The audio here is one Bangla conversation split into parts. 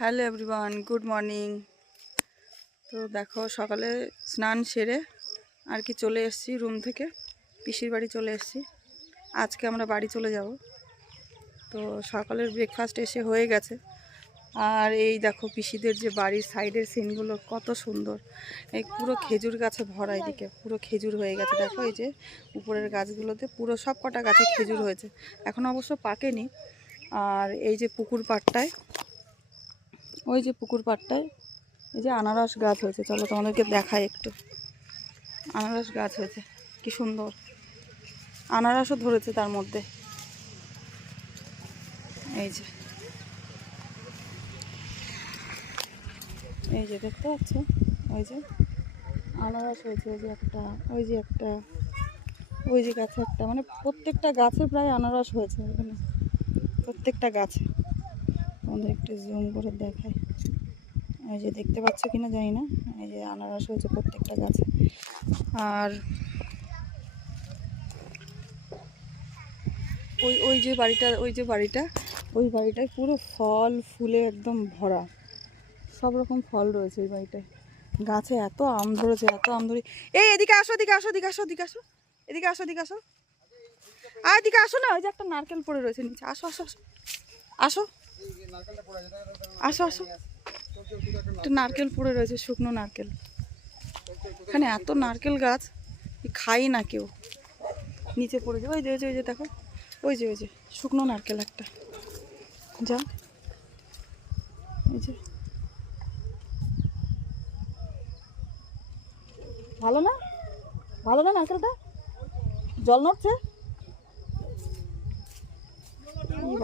Hello everyone, good morning. তো দেখো সকালে স্নান সেরে আর কি চলে এসেছি রুম থেকে, পিসির বাড়ি চলে এসেছি। আজকে আমরা বাড়ি চলে যাব। তো সকালের ব্রেকফাস্ট এসে হয়ে গেছে। আর এই দেখো পিসিদের যে বাড়ির সাইডের সিনগুলো কত সুন্দর। এই পুরো খেজুর গাছে ভরা, এদিকে পুরো খেজুর হয়ে গেছে। দেখো এই যে উপরের গাছগুলোতে পুরো সব কটা গাছে খেজুর হয়েছে, এখন অবশ্য পাকেনি। আর এই যে পুকুর পাড়টায়, ওই যে পুকুর পাড়টায় এই যে আনারস গাছ হয়েছে। চলো তোমাদেরকে দেখাই একটু। আনারস গাছ হয়েছে, কি সুন্দর আনারসও ধরেছে তার মধ্যে। এই যে এই যে দেখতে পাচ্ছ, ওই যে আনারস হয়েছে। ওই যে একটা, ওই যে একটা, ওই যে গাছে একটা, মানে প্রত্যেকটা গাছে প্রায় আনারস হয়েছে এখানে, প্রত্যেকটা গাছে। তোমাদের একটু জুম করে দেখাই, এই যে দেখতে পাচ্ছ কিনা জানি না, এই যে আনারস হয়েছে প্রত্যেকটা গাছে। আর ওই ওই যে বাড়িটা, ওই বাড়িটায় পুরো ফল ফুলে একদম ভরা, সব রকম ফল রয়েছে ওই বাড়িটায়। গাছে এত আম ধরেছে, এত আম ধরে। এই এদিকে আসো, এদিকে আসো, এদিকে আসো, এদিকে আসো, এদিকে আসো, এদিকে আসো, আর এদিকে আসো না। ওই যে একটা নারকেল পড়ে রয়েছে নিচে। আসো আসো আসো আসো আসো আসো, একটা নারকেল পড়ে রয়েছে, শুকনো নারকেল। এখানে এত নারকেল গাছ, খাই না কেউ, নিচে পড়ে যায়। ওই যে ওই যে দেখো, ওই যে শুকনো নারকেল একটা, যা এই যে। ভালো না, ভালো না নারকেলটা, জল নড়ছে।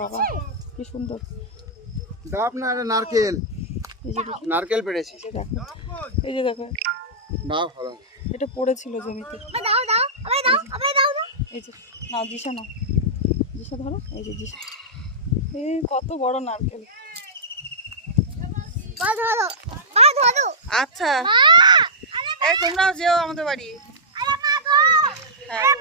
বাবা কি সুন্দর ডাব না, এটা নারকেল। এই যে নারকেল পেড়েছি। দেখো, এই যে দেখো, ডাব ভালো। এটা পড়েছিল জমিতে। এই যে নাও দিশা, নাও দিশা ধরো, এই যে দিশা। এই কত বড় নারকেল। আচ্ছা এই তোমরাও যেও আমাদের বাড়ি। হ্যাঁ